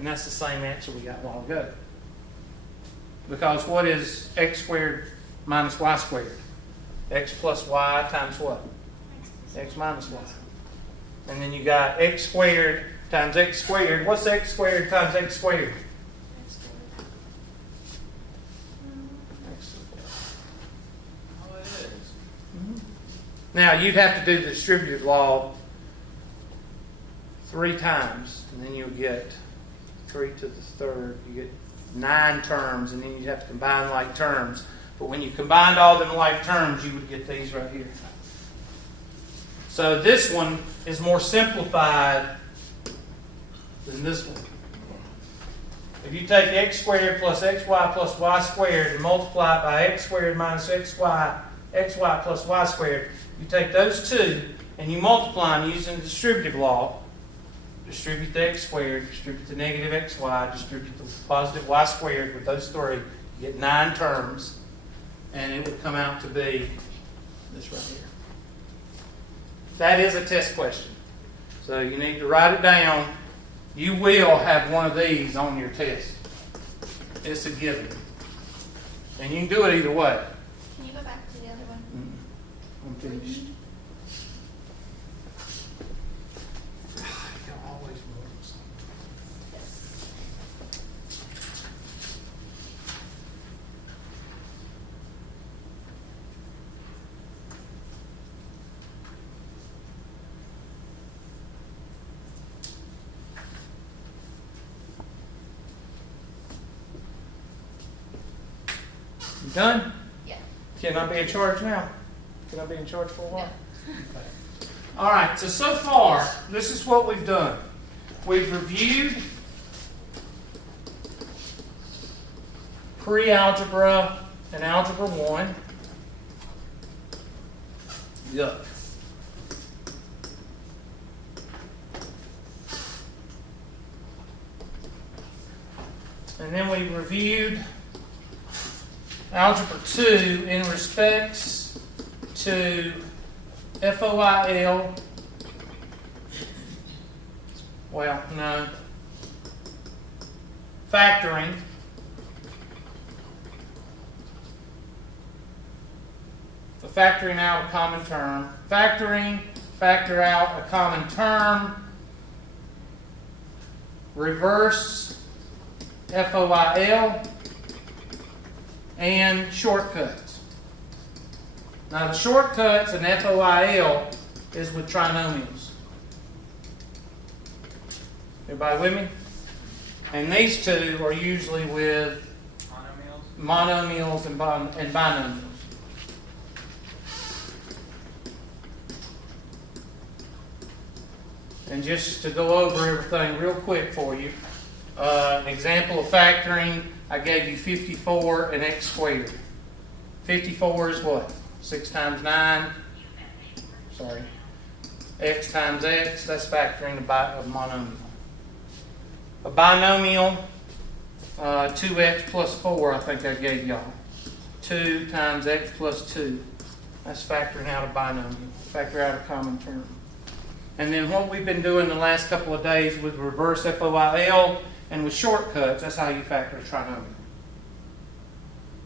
And that's the same answer we got a while ago. Because what is x squared minus y squared? X plus y times what? X minus y. And then you got x squared times x squared. What's x squared times x squared? Oh, it is. Now, you'd have to do the distributive law 3 times, and then you'll get 3 to the third. You get 9 terms, and then you'd have to combine like terms. But when you combined all them like terms, you would get these right here. So this one is more simplified than this one. If you take x squared plus xy plus y squared and multiply it by x squared minus xy plus y squared, you take those two and you multiply them using the distributive law. Distribute the x squared, distribute the negative xy, distribute the positive y squared with those 3. You get 9 terms, and it would come out to be this right here. That is a test question. So you need to write it down. You will have one of these on your test. It's a given. And you can do it either way. Can you go back to the other one? I'm finished. You're always moving something. You done? Yeah. Can I be in charge now? Can I be in charge for a while? Okay. All right, so far, this is what we've done. We've reviewed pre-algebra and algebra 1. Yuck. And then we reviewed algebra 2 in respects to FOIL. Well, no. Factoring. So factoring out a common term. Factoring, factor out a common term. Reverse FOIL. And shortcuts. Now the shortcuts in FOIL is with trinomials. Everybody with me? And these two are usually with monomials and binomials. And just to go over everything real quick for you, an example of factoring, I gave you 54 and x squared. 54 is what? 6 times 9. Sorry. X times x, that's factoring a monomial. A binomial, 2x plus 4, I think I gave y'all. 2 times x plus 2. That's factoring out a binomial. Factor out a common term. And then what we've been doing the last couple of days with reverse FOIL and with shortcuts, that's how you factor a trinomial.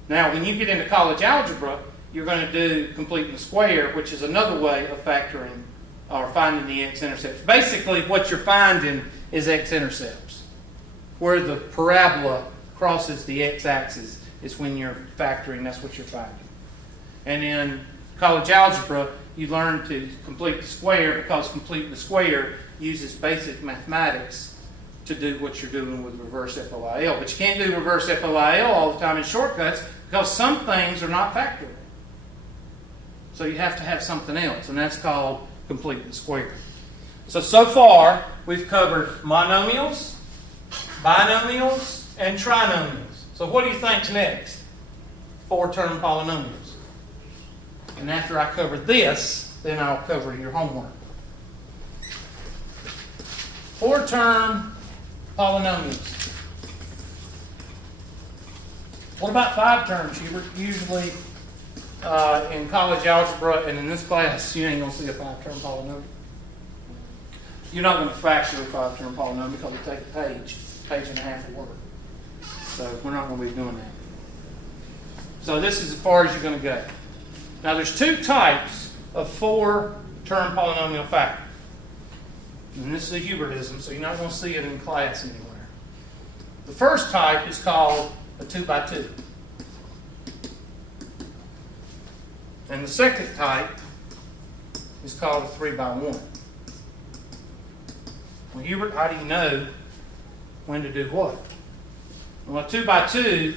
Now, when you get into college algebra, you're going to do completing the square, which is another way of factoring or finding the x-intercepts. Basically, what you're finding is x-intercepts. Where the parabola crosses the x-axis is when you're factoring, that's what you're finding. And in college algebra, you learn to complete the square because completing the square uses basic mathematics to do what you're doing with reverse FOIL. But you can't do reverse FOIL all the time in shortcuts because some things are not factorable. So you have to have something else, and that's called completing the square. So far, we've covered monomials, binomials, and trinomials. So what do you think's next? 4-term polynomials. And after I cover this, then I'll cover your homework. 4-term polynomials. What about 5 terms? Usually in college algebra and in this class, you ain't going to see a 5-term polynomial. You're not going to fracture a 5-term polynomial because you take a page. page and a half of work. So we're not going to be doing that. So this is as far as you're going to go. Now there's two types of 4-term polynomial factor. And this is a Hubertism, so you're not going to see it in class anywhere. The first type is called a 2 by 2. And the second type is called a 3 by 1. Well, Hubert, how do you know when to do what? Well, a 2 by 2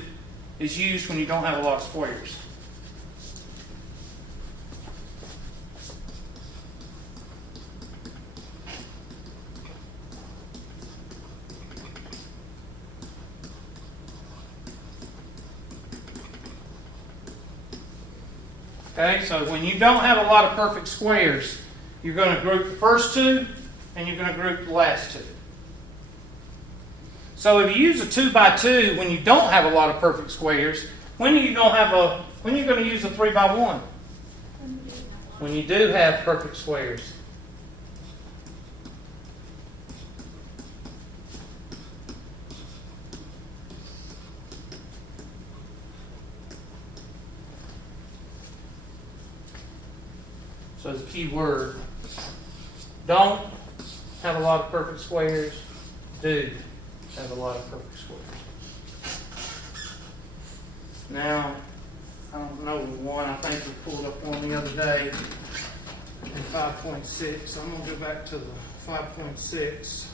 is used when you don't have a lot of squares. Okay, so when you don't have a lot of perfect squares, you're going to group the first two and you're going to group the last two. So if you use a 2 by 2 when you don't have a lot of perfect squares, when are you going to use a 3 by 1? When you do have perfect squares. So the key word, don't have a lot of perfect squares, do have a lot of perfect squares. Now, I don't know one, I think we pulled up one the other day in 5.6, so I'm going to go back to the 5.6.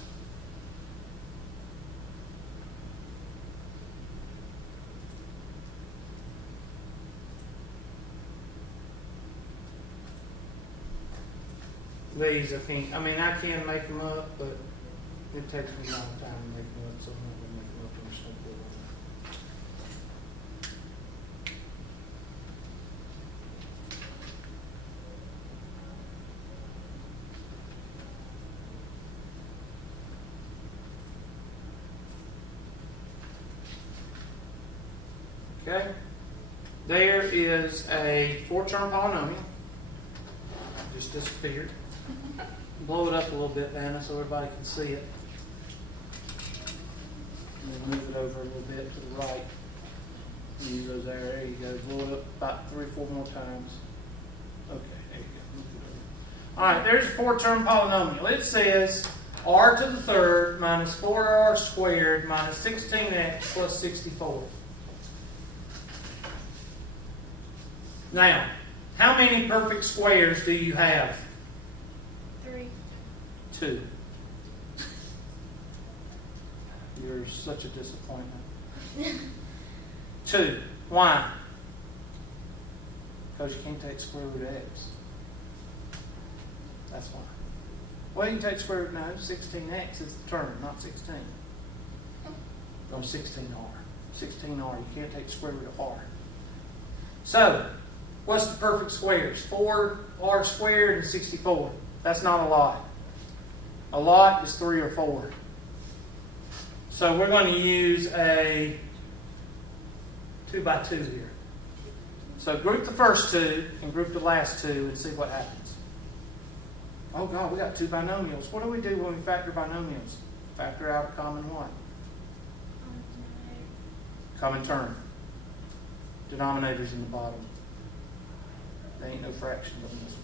These, I can make them up, but it takes me a long time to make them up, so I'm not going to make them up in a simple way. Okay? There is a 4-term polynomial. Just disappeared. Blow it up a little bit, Anna, so everybody can see it. And then move it over a little bit to the right. Use those there. There you go. Blow it up about 3 or 4 more times. Okay, there you go. Move it over. All right, there's a 4-term polynomial. It says r to the third minus 4r squared minus 16x plus 64. Now, how many perfect squares do you have? 3. 2. You're such a disappointment. 2. Why? Because you can't take square root of x. That's why. Well, you can take square root, no, 16x is the term, not 16. Or 16r. 16r, you can't take square root of r. So, what's the perfect squares? 4r squared and 64. That's not a lot. A lot is 3 or 4. So we're going to use a 2 by 2 here. So group the first two and group the last two and see what happens. Oh God, we got 2 binomials. What do we do when we factor binomials? Factor out a common what? Common term. Denominator's in the bottom. There ain't no fraction on this one.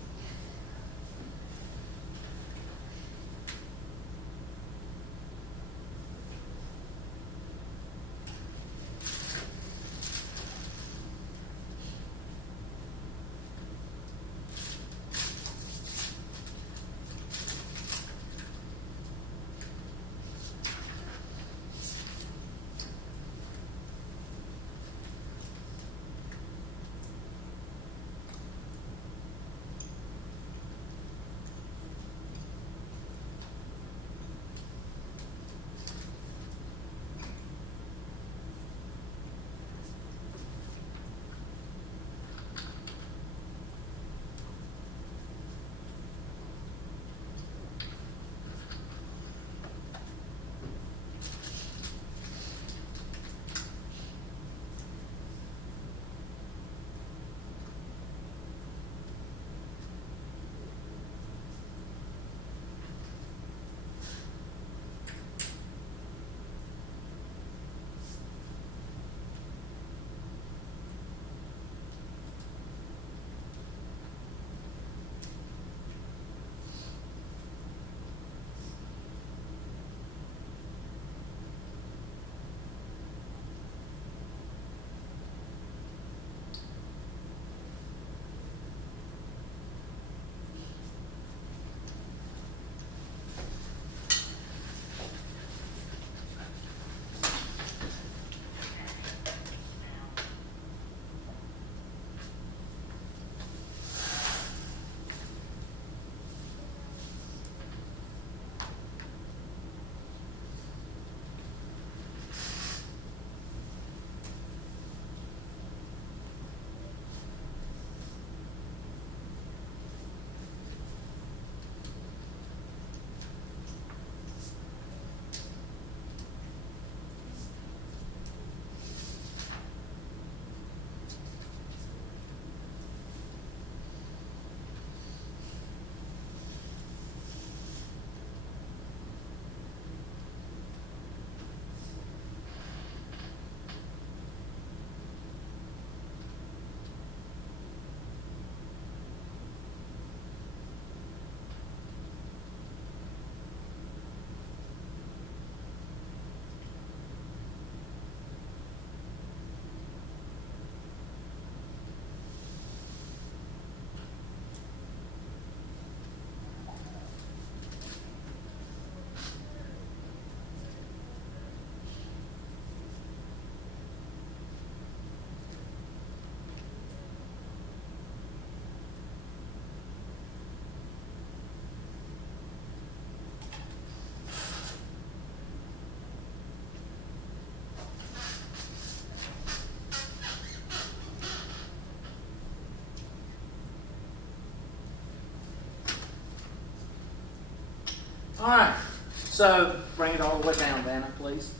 Alright, so bring it all the way down, Dana, please.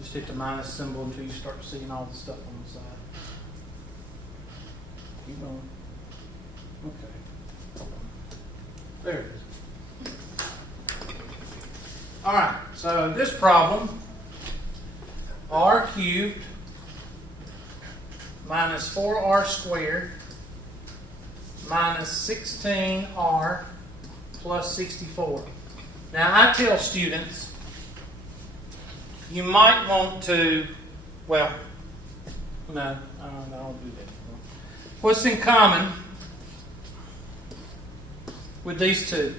Just hit the minus symbol until you start seeing all the stuff on the side. Keep going. Okay. There it is. Alright, so this problem, r cubed minus 4r squared minus 16r plus 64. Now I tell students, you might want to, well, no, I don't do that. What's in common with these two?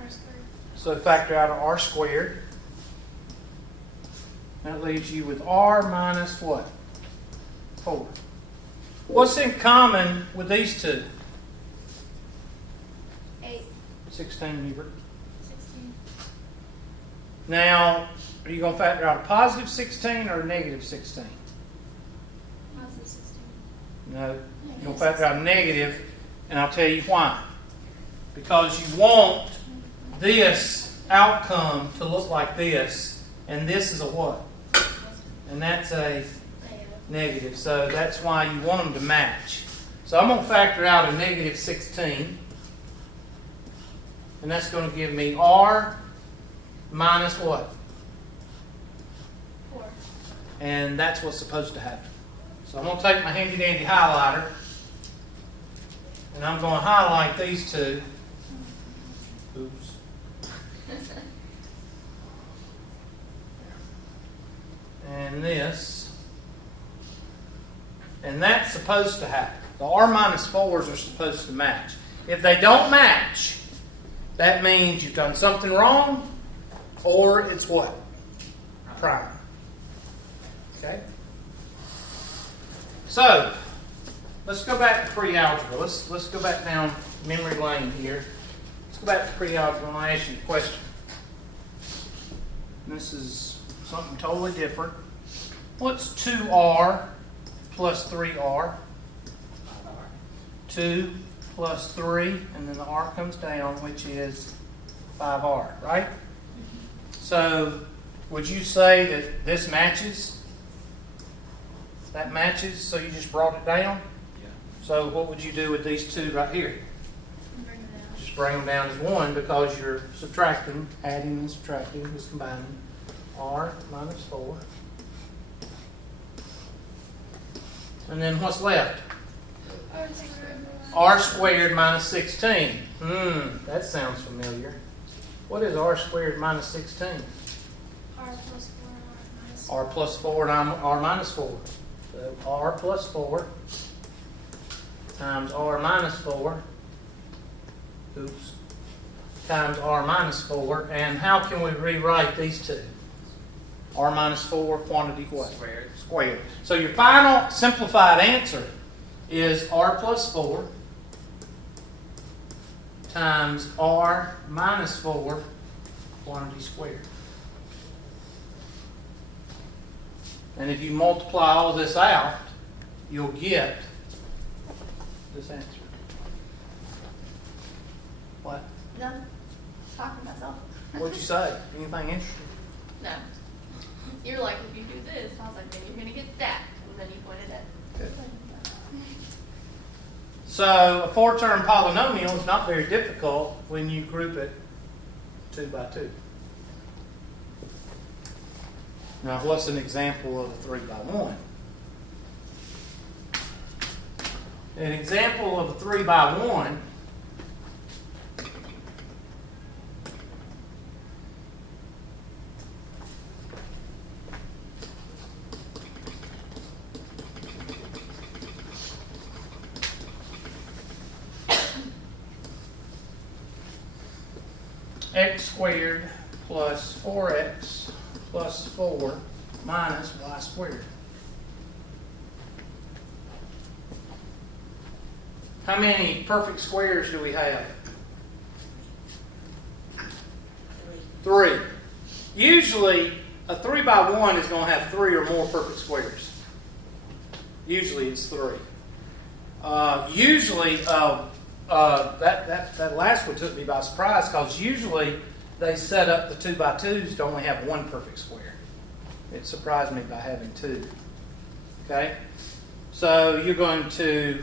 R squared. So factor out r squared. That leaves you with r minus what? 4. What's in common with these two? 8. 16, Hubert. 16. Now, are you going to factor out a positive 16 or a negative 16? Positive 16. No. You're going to factor out a negative, and I'll tell you why. Because you want this outcome to look like this, and this is a what? And that's a negative. So that's why you want them to match. So I'm going to factor out a negative 16. And that's going to give me r minus what? 4. And that's what's supposed to happen. So I'm going to take my handy dandy highlighter. And I'm going to highlight these two. Oops. And this. And that's supposed to happen. The r minus 4s are supposed to match. If they don't match, that means you've done something wrong, or it's what? Prime. Okay? So, let's go back to pre-algebra. Let's go back down memory lane here. Let's go back to pre-algebra and I'll ask you a question. This is something totally different. What's 2r plus 3r? 2 plus 3, and then the r comes down, which is 5r, right? So, would you say that this matches? That matches, so you just brought it down? Yeah. So what would you do with these two right here? Bring it down. Just bring them down as 1 because you're subtracting, adding and subtracting is combining. R minus 4. And then what's left? R squared. R squared minus 16. That sounds familiar. What is R squared minus 16? R plus 4 and R minus 4. R plus 4 and R minus 4. So R plus 4 times R minus 4. Oops. Times R minus 4. And how can we rewrite these two? R minus 4 quantity what? Squared. Squared. So your final simplified answer is R plus 4 times R minus 4 quantity squared. And if you multiply all this out, you'll get this answer. What? No. Talking to myself. What'd you say? Anything interesting? No. You're like, if you do this, I was like, then you're going to get that. And then you pointed at Good. So a 4-term polynomial is not very difficult when you group it 2 by 2. Now, what's an example of a 3 by 1? An example of a 3 by 1 x squared plus 4x plus 4 minus y squared. How many perfect squares do we have? 3. Usually, a 3 by 1 is going to have 3 or more perfect squares. Usually, it's 3. Usually, That last one took me by surprise because usually they set up the 2 by 2s to only have one perfect square. It surprised me by having 2. Okay? So you're going to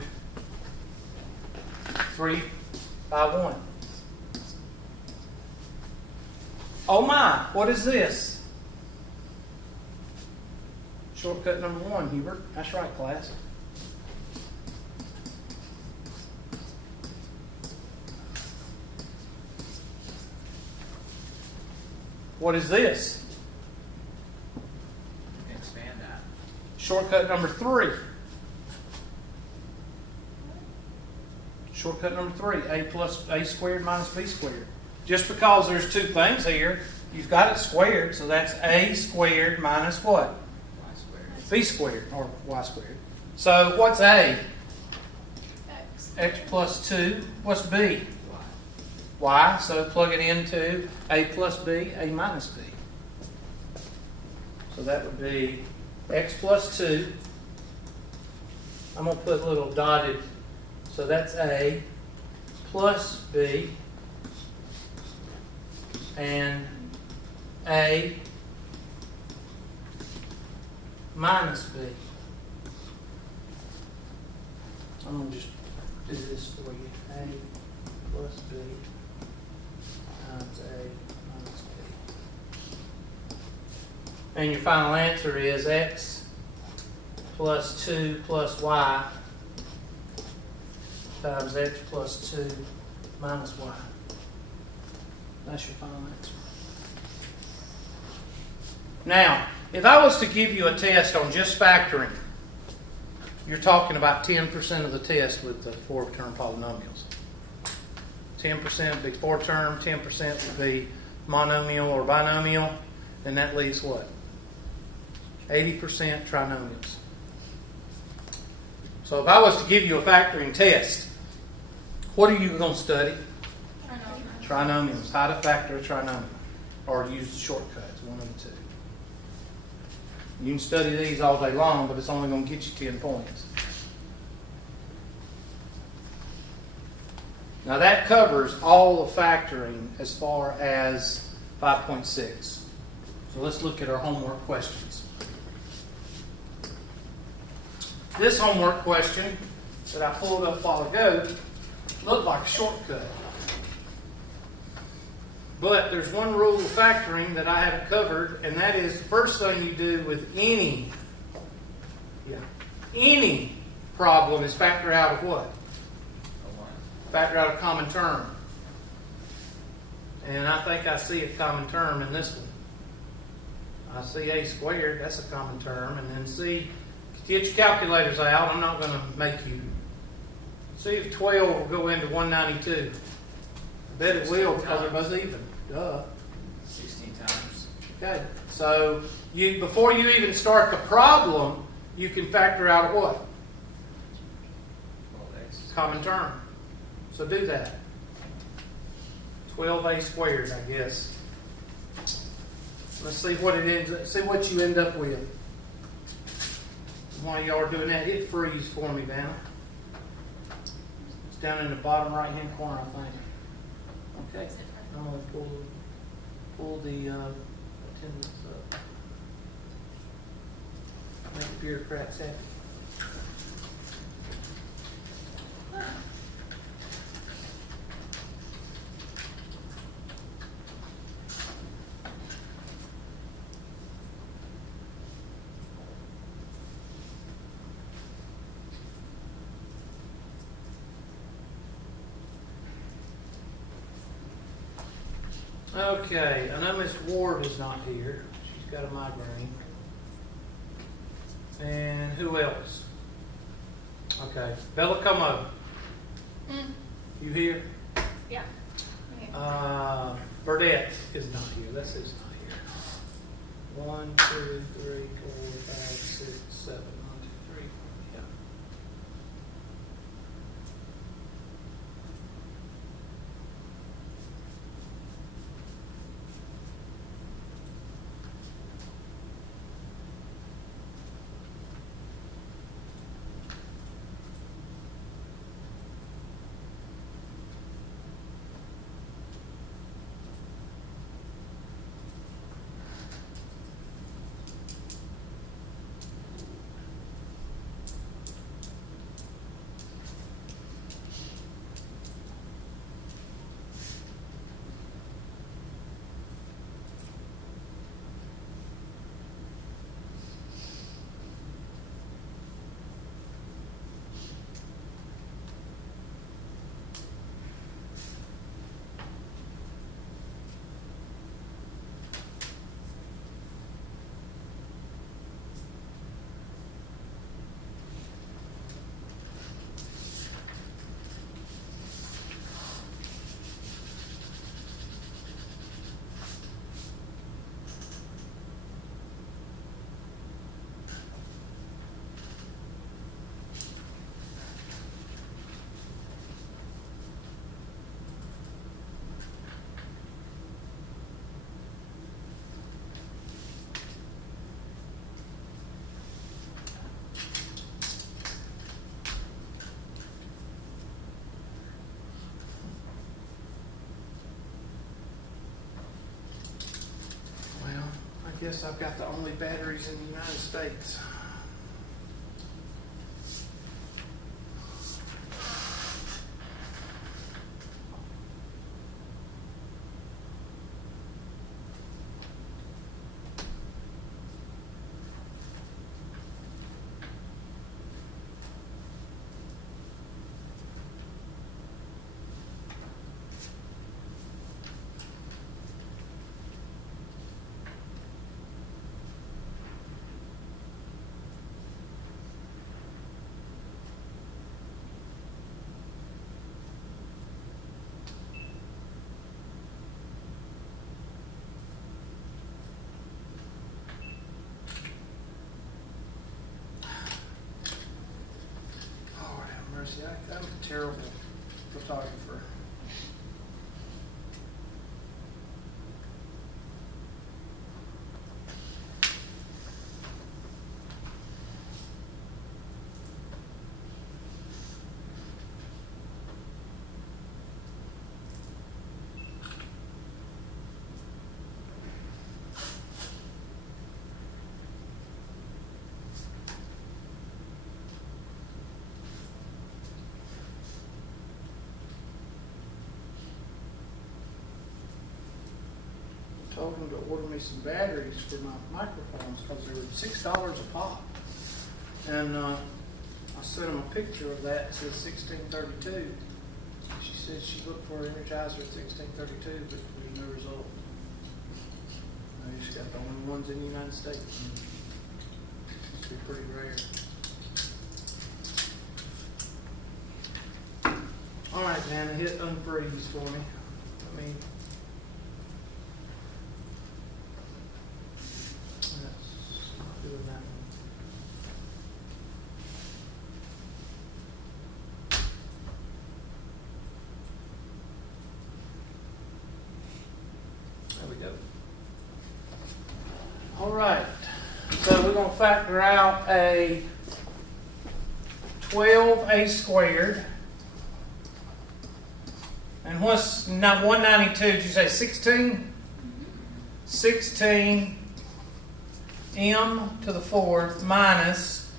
3 by 1. Oh my, what is this? Shortcut number 1, Hubert. That's right, class. What is this? You can expand that. Shortcut number 3. Shortcut number 3, a squared minus b squared. Just because there's 2 things here, you've got it squared, so that's a squared minus what? Y squared. B squared, or y squared. So what's a? X. X plus 2. What's b? Y. Y. So plug it into a plus b, a minus b. So that would be x plus 2. I'm going to put a little dotted. So that's a plus b and a minus b. I'm going to just do this for you. A plus b times a minus b. And your final answer is x plus 2 plus y times x plus 2 minus y. That's your final answer. Now, if I was to give you a test on just factoring, you're talking about 10% of the test with the 4-term polynomials. 10% would be 4-term, 10% would be monomial or binomial, and that leaves what? 80% trinomials. So if I was to give you a factoring test, what are you going to study? Trinomials. How to factor a trinomial. Or use the shortcuts, one of the 2. You can study these all day long, but it's only going to get you 10 points. Now that covers all of factoring as far as 5.6. So let's look at our homework questions. This homework question that I pulled up a while ago looked like a shortcut. But there's one rule of factoring that I haven't covered, and that is the first thing you do with any problem is factor out of what? A 1. Factor out a common term. And I think I see a common term in this one. I see a squared, that's a common term. And then see, get your calculators out. I'm not going to make you. See if 12 will go into 192. I bet it will because they're both even. Duh. 16 times. Okay, so before you even start the problem, you can factor out what? 12x. Common term. So do that. 12a squared, I guess. Let's see what it is. See what you end up with. While y'all are doing that, hit freeze for me, Vanna. It's down in the bottom right-hand corner, I think. Okay. I'm going to pull the attendance up. Make the bureaucrats happy. Okay, I know Miss Ward is not here. She's got a migraine. And who else? Okay, Bella, come up. You here? Yeah. Okay. Burdette is not here. That's who's not here. 1, 2, 3, 4, 5, 6, 7. 1, 2, 3. Yeah. guess I've got the only batteries in the United States. Lord have mercy, I'm a terrible photographer. Told him to order me some batteries for my microphones because they were $6 a pop. And I sent him a picture of that. It says 1632. She said she looked for an Energizer at 1632, but there's no result. They just got the only ones in the United States. Must be pretty rare. All right, man, hit unfreeze for me. I mean, that's not doing that one. There we go. All right, so we're going to factor out a 12a squared. And what's not 192? Did you say 16? 16 m to the fourth minus,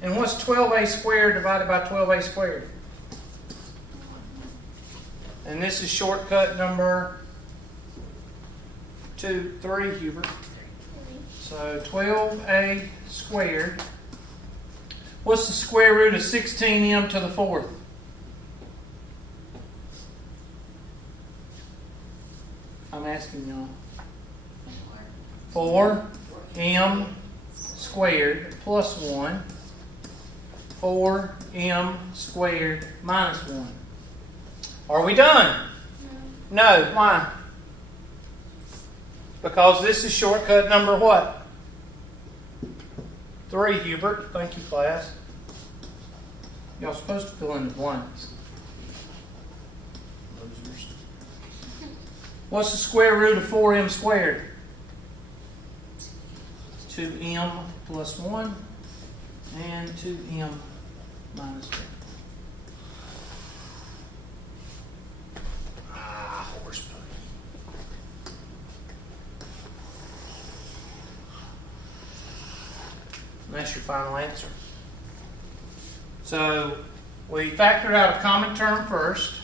and what's 12a squared divided by 12a squared? And this is shortcut number 3, Hubert. So 12a squared. What's the square root of 16m to the fourth? I'm asking y'all. 4m squared plus 1. 4m squared minus 1. Are we done? No. Why? Because this is shortcut number what? 3, Hubert. Thank you, class. Y'all supposed to fill in the blanks. Losers. What's the square root of 4m squared? 2m plus 1 and 2m minus 1. Horse pony. And that's your final answer. So we factored out a common term first.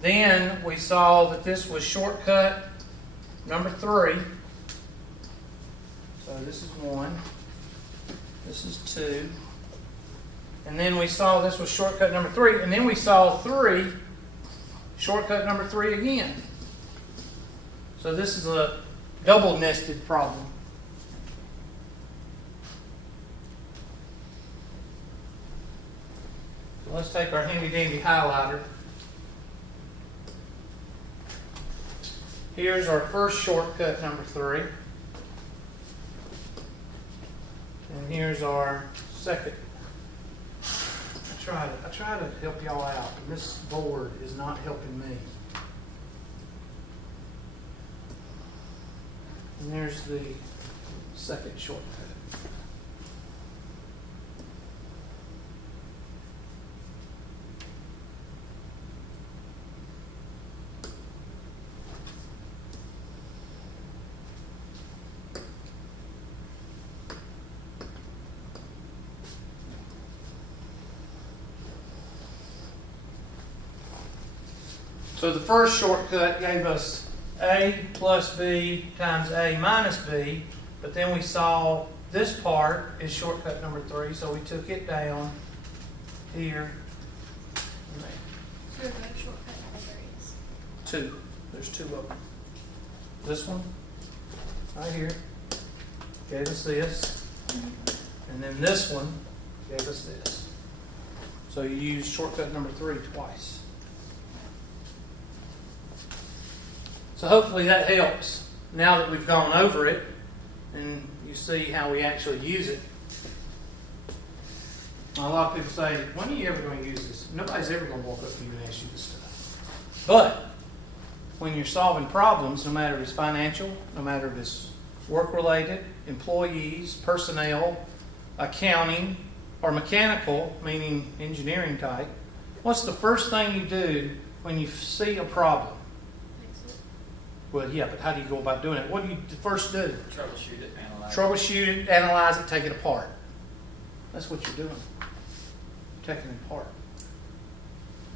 Then we saw that this was shortcut number 3. So this is 1. This is 2. And then we saw this was shortcut number 3. And then we saw 3, shortcut number 3 again. So this is a double nested problem. So let's take our handy dandy highlighter. Here's our first shortcut number 3. And here's our second. I try to help y'all out, and this board is not helping me. And there's the second shortcut. So the first shortcut gave us A plus B times A minus B, but then we saw this part is shortcut number 3, so we took it down here. So go to shortcut number 3. 2. There's 2 of them. This one, right here, gave us this. And then this one gave us this. So you use shortcut number 3 twice. So hopefully that helps. Now that we've gone over it and you see how we actually use it. A lot of people say, when are you ever going to use this? Nobody's ever going to walk up to you and ask you this stuff. But when you're solving problems, no matter if it's financial, no matter if it's work-related, employees, personnel, accounting, or mechanical, meaning engineering type, what's the first thing you do when you see a problem? Well, yeah, but how do you go about doing it? What do you first do? Troubleshoot it, analyze it. Troubleshoot it, analyze it, take it apart. That's what you're doing. Taking it apart.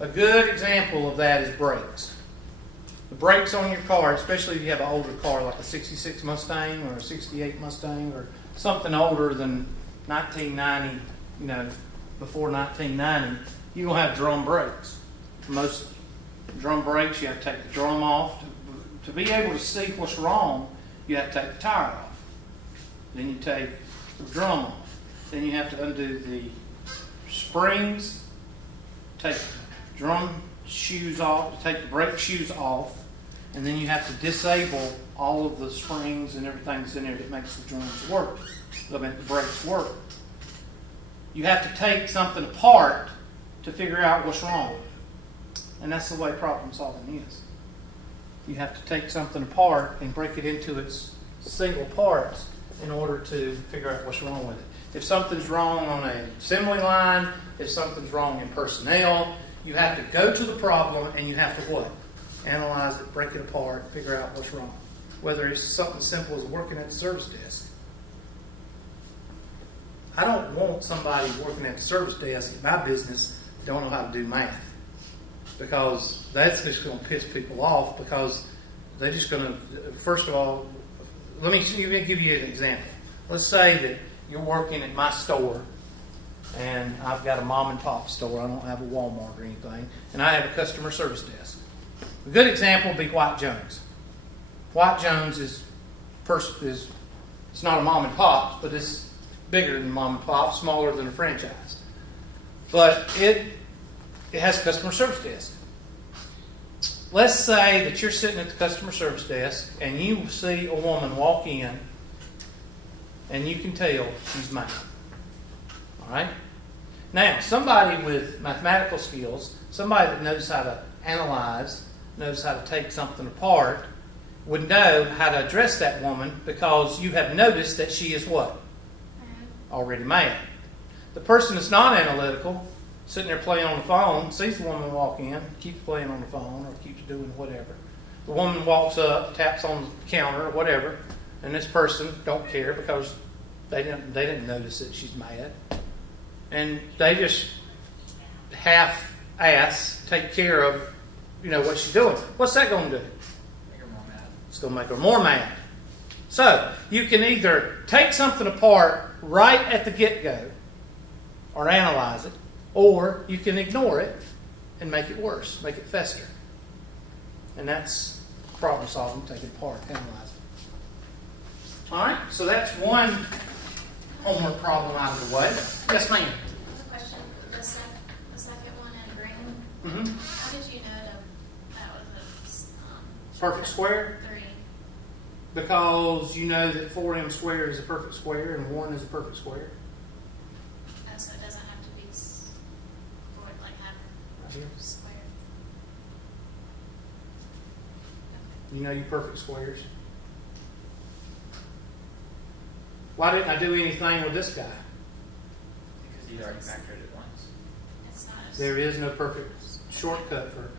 A good example of that is brakes. The brakes on your car, especially if you have an older car like a 66 Mustang or a 68 Mustang or something older than 1990, before 1990, you're going to have drum brakes. Most drum brakes, you have to take the drum off. To be able to see what's wrong, you have to take the tire off. Then you take the drum off. Then you have to undo the springs, take the drum shoes off, take the brake shoes off, and then you have to disable all of the springs and everything that's in there that makes the drums work, that make the brakes work. You have to take something apart to figure out what's wrong. And that's the way problem solving is. You have to take something apart and break it into its single parts in order to figure out what's wrong with it. If something's wrong on an assembly line, if something's wrong in personnel, you have to go to the problem and you have to what? Analyze it, break it apart, figure out what's wrong. Whether it's something simple as working at the service desk. I don't want somebody working at the service desk in my business that don't know how to do math. Because that's just going to piss people off because they're just going to, first of all, let me give you an example. Let's say that you're working at my store and I've got a mom and pop store. I don't have a Walmart or anything. And I have a customer service desk. A good example would be White Jones. White Jones is it's not a mom and pop, but it's bigger than mom and pop, smaller than a franchise. But it has a customer service desk. Let's say that you're sitting at the customer service desk and you see a woman walk in and you can tell she's mad. All right? Now, somebody with mathematical skills, somebody that knows how to analyze, knows how to take something apart, would know how to address that woman because you have noticed that she is what? Already mad. The person that's not analytical, sitting there playing on the phone, sees the woman walk in, keeps playing on the phone or keeps doing whatever. The woman walks up, taps on the counter or whatever, and this person don't care because they didn't notice that she's mad. And they just half-ass take care of, what she's doing. What's that going to do? Make her more mad. It's going to make her more mad. So, you can either take something apart right at the get-go or analyze it, or you can ignore it and make it worse, make it fester. And that's problem solving, take it apart, analyze it. All right, so that's one homework problem out of the way. Yes, ma'am. A question. The second one in green. Mm-hmm. How did you know that was a Perfect square? 3? Because you know that 4m squared is a perfect square and 1 is a perfect square. Oh, so it doesn't have to be half Right here. square. You know your perfect squares. Why didn't I do anything with this guy? Because you already factored it once. It's not. There is no perfect shortcut for